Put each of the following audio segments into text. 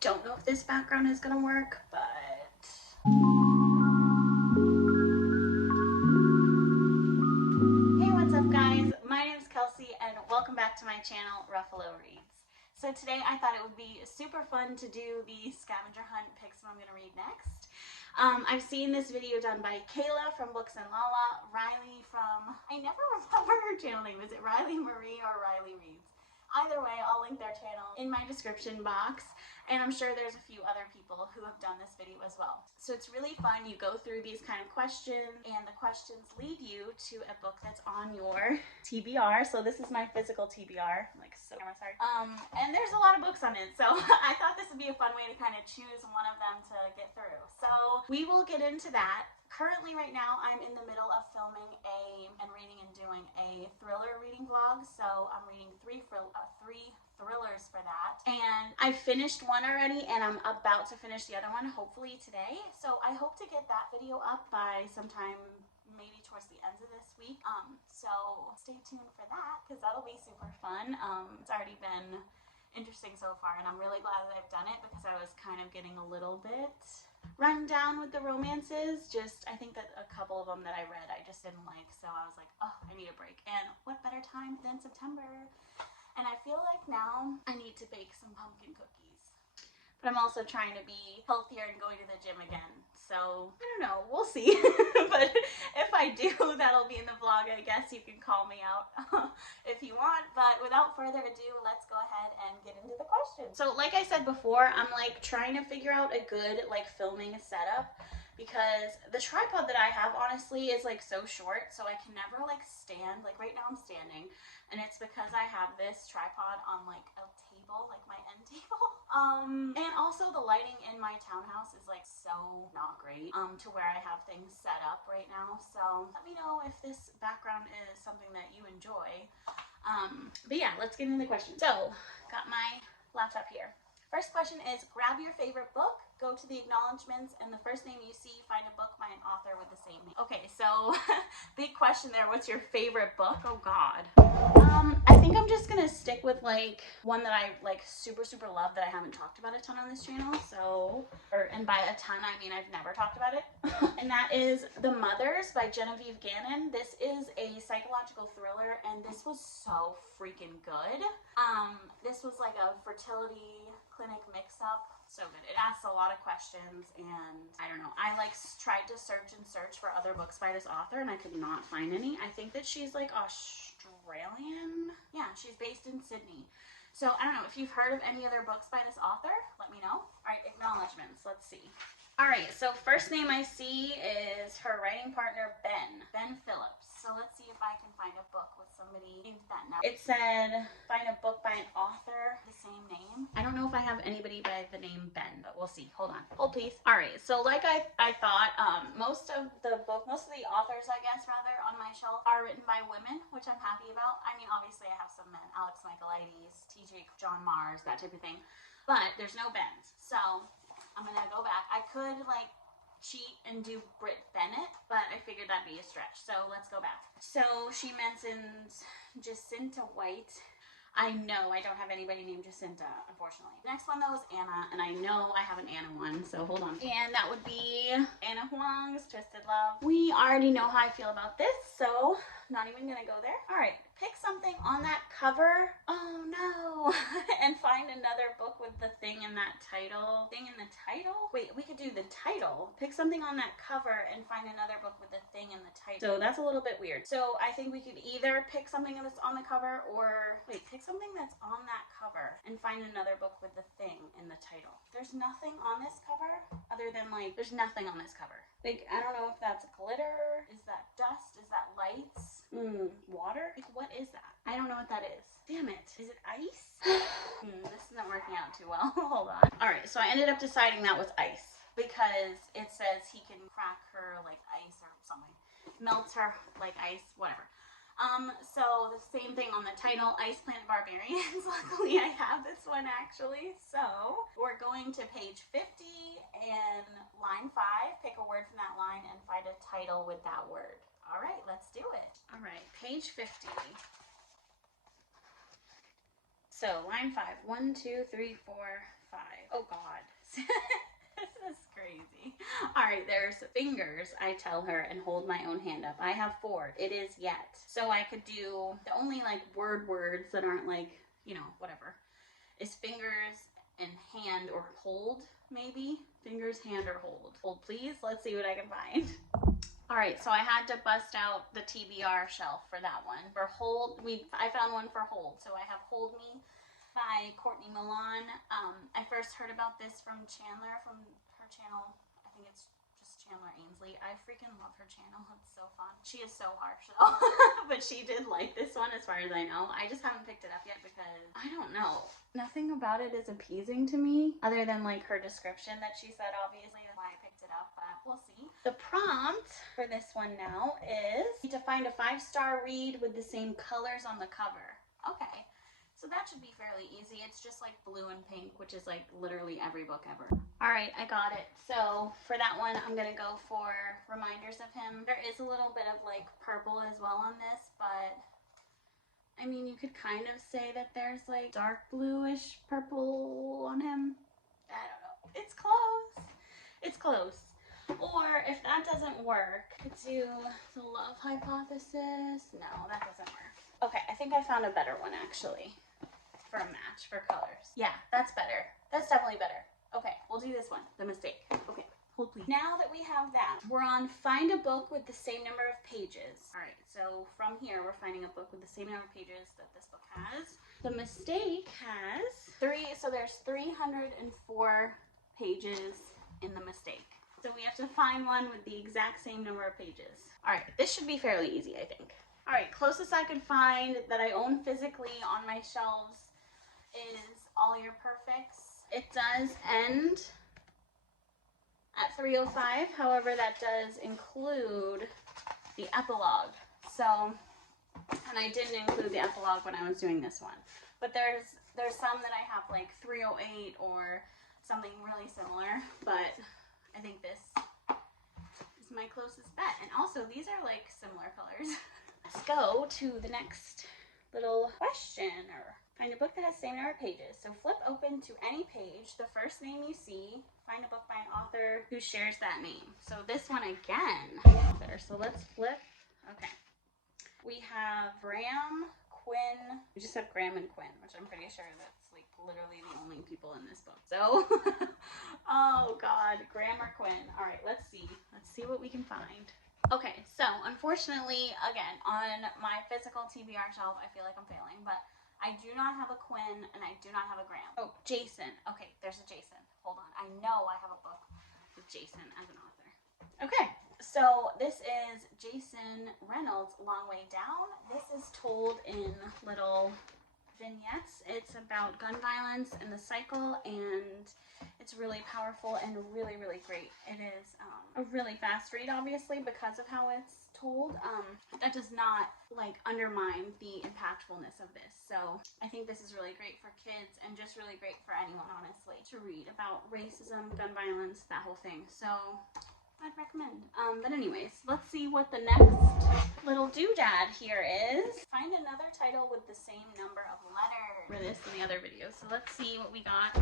don't know if this background is gonna work, but hey, what's up guys? My name is Kelsey and welcome back to my channel, Ruffalo Reads. So today I thought it would be super fun to do the scavenger hunt picks what I'm gonna read next. I've seen this video done by Kayla from Books and Lala, Riley from, I never remember her channel name. Is it Riley Marie or Riley Reads? Either way, I'll link their channel in my description box, and I'm sure there's a few other people who have done this video as well. So it's really fun. You go through these kind of questions, and the questions lead you to a book that's on your TBR. So this is my physical TBR, like so sorry. And there's a lot of books on it, so I thought this would be a fun way to kind of choose one of them to get through. So we will get into that. Currently, right now, I'm in the middle of filming and reading and doing a thriller reading vlog. So I'm reading three thrillers for that. And I finished one already, and I'm about to finish the other one, hopefully today. So I hope to get that video up by sometime maybe towards the end of this week. So stay tuned for that, because that'll be super fun. It's already been interesting so far, and I'm really glad that I've done it, because I was kind of getting a little bit run down with the romances. Just I think that a couple of them that I read I just didn't like, so I was like, oh, I need a break. And what better time than September? And I feel like now I need to bake some pumpkin cookies, but I'm also trying to be healthier and going to the gym again. So I don't know, we'll see. But if I do, that'll be in the vlog. I guess you can call me out if you want. But without further ado, let's go ahead and get into the questions. So like I said before, I'm like trying to figure out a good like filming setup, because the tripod that I have honestly is like so short, so I can never like stand. Like right now I'm standing, and it's because I have this tripod on like a table, like my end table. And also the lighting in my townhouse is like so not great to where I have things set up right now. So let me know if this background is something that you enjoy. But yeah, let's get into the questions. So got my laptop here. First question is, grab your favorite book, go to the acknowledgements, and the first name you see, find a book by an author with the same name. Okay, so big question there. What's your favorite book? Oh God. I think I'm just gonna stick with like one that I like super love that I haven't talked about a ton on this channel. So, and by a ton I mean I've never talked about it. And that is The Mothers by Genevieve Gannon. This is a psychological thriller, and this was so freaking good. This was like a fertility clinic mix-up. So good. It asks a lot of questions, and I don't know, I like tried to search for other books by this author, and I could not find any. I think that she's like Australian. Yeah, she's based in Sydney. So I don't know if you've heard of any other books by this author, let me know. All right, acknowledgements, let's see. All right, so first name I see is her writing partner, Ben Phillips. So let's see if I can find a book with somebody named Ben. Now, it said find a book by an author, the same name. I don't know if I have anybody by the name Ben, but we'll see. Hold on. Hold please. All right, so like I thought, most of the authors, I guess, rather, on my shelf are written by women, which I'm happy about. I mean, obviously I have some men, Alex Michaelides, TJ John Mars, that type of thing, but there's no Bens. So I'm gonna go back. I could like cheat and do Britt Bennett, but I figured that'd be a stretch. So let's go back. So she mentions Jacinta White. I know I don't have anybody named Jacinta, unfortunately. Next one though is Anna, and I know I have an Anna one, so hold on. And that would be Anna Huang's Twisted Love. We already know how I feel about this, so not even gonna go there. All right, pick something on that cover. Oh no. And find another book with the thing in that title. Thing in the title? Wait, we could do the title. Pick something on that cover and find another book with the thing in the title. So that's a little bit weird. So I think we could either pick something that's on the cover, or wait, pick something that's on that cover and find another book with the thing in the title. There's nothing on this cover other than like, there's nothing on this cover. Like, I don't know if that's glitter. Is that dust? Is that lights? Water? Like, what is that? I don't know what that is. Damn it. Is it ice? This isn't working out too well. Hold on. All right, so I ended up deciding that was ice, because it says he can crack her like ice or something. Melts her like ice, whatever. So the same thing on the title, Ice Planet Barbarians. Luckily I have this one actually. So we're going to page 50 and line 5. Pick a word from that line and find a title with that word. All right, let's do it. All right, page 50. So line 5, 1, 2, 3, 4, 5. Oh God. This is crazy. All right, there's fingers, I tell her, and hold my own hand up. I have 4. It is yet. So I could do the only like words that aren't like, you know, whatever, is fingers and hand or hold, maybe. Fingers, hand, or hold. Hold, please. Let's see what I can find. All right, so I had to bust out the TBR shelf for that one. For hold, I found one for hold. So I have Hold Me by Courtney Milan. I first heard about this from Chandler, from her channel. I think it's just Chandler Ainsley. I freaking love her channel. It's so fun. She is so harsh though. But she did like this one as far as I know. I just haven't picked it up yet because I don't know. Nothing about it is appeasing to me other than like her description that she said, obviously, that's why I picked it up, but we'll see. The prompt for this one now is to find a 5-star read with the same colors on the cover. Okay. So that should be fairly easy. It's just like blue and pink, which is like literally every book ever. All right, I got it. So for that one, I'm gonna go for Reminders of Him. There is a little bit of like purple as well on this, but I mean, you could kind of say that there's like dark bluish purple on him. I don't know. It's close. It's close. Or if that doesn't work, I could do the Love Hypothesis. No, that doesn't work. Okay, I think I found a better one actually. For a match for colors. Yeah, that's better. That's definitely better. Okay, we'll do this one. The Mistake. Okay, hold please. Now that we have that, we're on Find a Book with the same number of pages. All right, so from here, we're finding a book with the same number of pages that this book has. The Mistake has 3, so there's 304 pages in The Mistake. So we have to find one with the exact same number of pages. All right, this should be fairly easy, I think. All right, closest I could find that I own physically on my shelves is All Your Perfects. It does end at 305. However, that does include the epilogue. So, and I didn't include the epilogue when I was doing this one. But there's some that I have like 308 or something really similar. But I think this is my closest bet. And also, these are like similar colors. Let's go to the next little question, or find a book that has the same number of pages. So flip open to any page, the first name you see, find a book by an author who shares that name. So this one again, author. So let's flip. Okay. We have Graham, Quinn. We just have Graham and Quinn, which I'm pretty sure that's like literally the only people in this book. So, oh God, Graham or Quinn. All right, let's see. Let's see what we can find. Okay, so unfortunately, again, on my physical TBR shelf, I feel like I'm failing, but I do not have a Quinn and I do not have a Graham. Oh, Jason. Okay, there's a Jason. Hold on. I know I have a book with Jason as an author. Okay, so this is Jason Reynolds' Long Way Down. This is told in little vignettes. It's about gun violence and the cycle, and it's really powerful and really, really great. It is a really fast read, obviously, because of how it's told. That does not like undermine the impactfulness of this. So I think this is really great for kids and just really great for anyone, honestly, to read about racism, gun violence, that whole thing. So I'd recommend. But anyways, let's see what the next little doodad here is. Find another title with the same number of letters for this and the other videos. So let's see what we got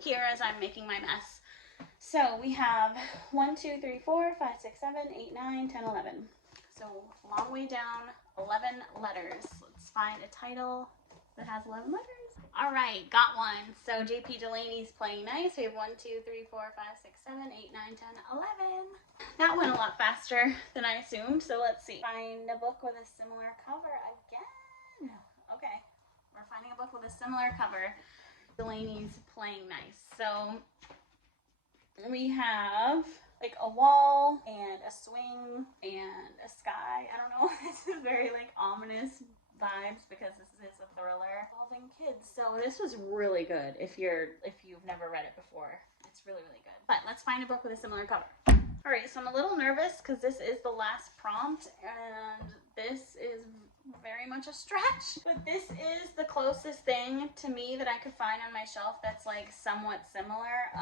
here as I'm making my mess. So we have 1, 2, 3, 4, 5, 6, 7, 8, 9, 10, 11. So Long Way Down, 11 letters. Let's find a title that has 11 letters. All right, got one. So JP Delaney's Playing Nice. We have 1, 2, 3, 4, 5, 6, 7, 8, 9, 10, 11. That went a lot faster than I assumed. So let's see. Find a book with a similar cover again. Okay, we're finding a book with a similar cover. Delaney's Playing Nice. So we have like a wall and a swing and a sky. I don't know. This is very like ominous vibes because this is a thriller involving kids. So this was really good if you've never read it before. It's really, really good. But let's find a book with a similar cover. All right, so I'm a little nervous because this is the last prompt and this is very much a stretch, but this is the closest thing to me that I could find on my shelf that's like somewhat similar.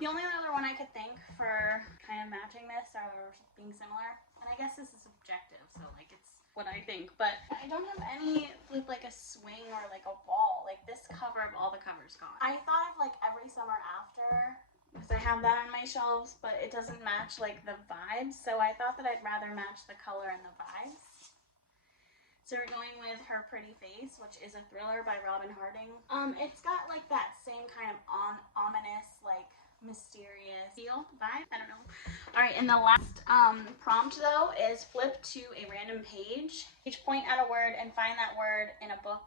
The only other one I could think for kind of matching this or being similar, and I guess this is subjective, so like it's what I think, but I don't have any with like a swing or like a wall. Like this cover of all the covers gone. I thought of like Every Summer After color because I have that on my shelves, but it doesn't match like the vibes. So I thought that I'd rather match the color and the vibes. So we're going with Her Pretty Face, which is a thriller by Robin Harding. It's got like that same kind of ominous, like mysterious feel vibe. I don't know. All right, and the last prompt though is flip to a random page. Each point out a word and find that word in a book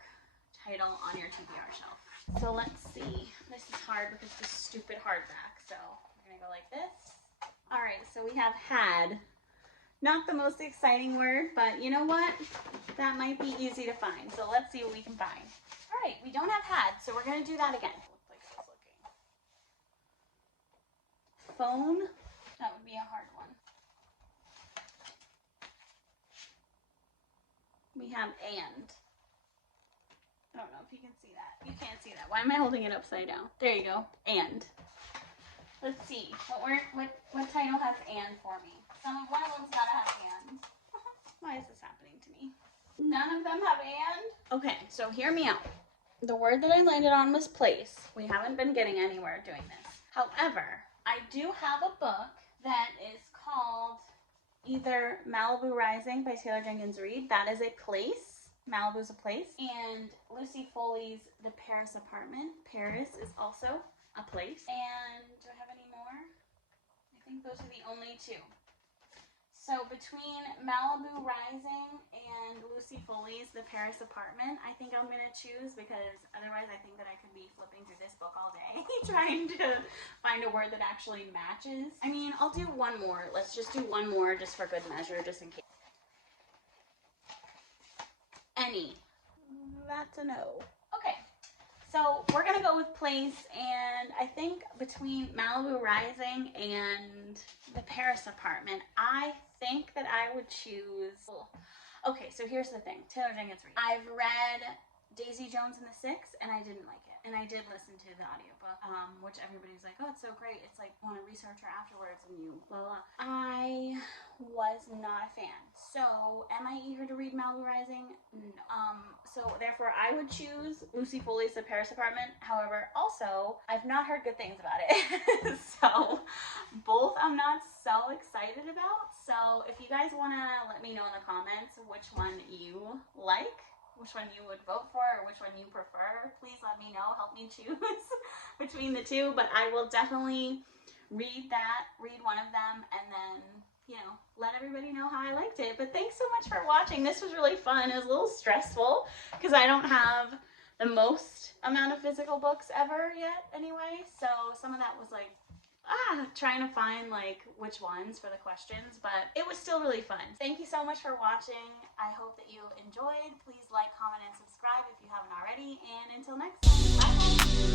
title on your TBR shelf. So let's see. This is hard because it's a stupid hardback. So we're gonna go like this. All right, so we have had. Not the most exciting word, but you know what? That might be easy to find. So let's see what we can find. All right, we don't have had, so we're gonna do that again. Looks like it's looking. Phone, that would be a hard one. We have and. I don't know if you can see that. You can't see that. Why am I holding it upside down? There you go, and. Let's see, what title has and for me? One of them's gotta have and. Why is this happening to me? None of them have and? Okay, so hear me out. The word that I landed on was place. We haven't been getting anywhere doing this. However, I do have a book that is called either Malibu Rising by Taylor Jenkins Reid. That is a place. Malibu's a place. And Lucy Foley's The Paris Apartment. Paris is also a place. And do I have any more? I think those are the only two. So between Malibu Rising and Lucy Foley's The Paris Apartment, I think I'm gonna choose, because otherwise I think that I could be flipping through this book all day trying to find a word that actually matches. I mean, I'll do one more. Let's just do one more just for good measure, just in case. Any. That's a no. Okay. So we're gonna go with place, and I think between Malibu Rising and The Paris Apartment, I think that I would choose. Okay, so here's the thing. Taylor Jenkins Reid. I've read Daisy Jones and the Six, and I didn't like it. And I did listen to the audiobook, which everybody's like, oh, it's so great. It's like, want to research her afterwards and you blah, blah. I was not a fan. So am I eager to read Malibu Rising? No. So therefore I would choose Lucy Foley's The Paris Apartment. However, also, I've not heard good things about it. So both I'm not so excited about. So if you guys want to let me know in the comments which one you like, which one you would vote for, or which one you prefer, please let me know. Help me choose between the two. But I will definitely read one of them, and then, you know, let everybody know how I liked it. But thanks so much for watching. This was really fun. It was a little stressful because I don't have the most amount of physical books ever yet anyway. So some of that was like, trying to find like which ones for the questions, but it was still really fun. Thank you so much for watching. I hope that you enjoyed. Please like, comment, and subscribe if you haven't already, and until next time, bye.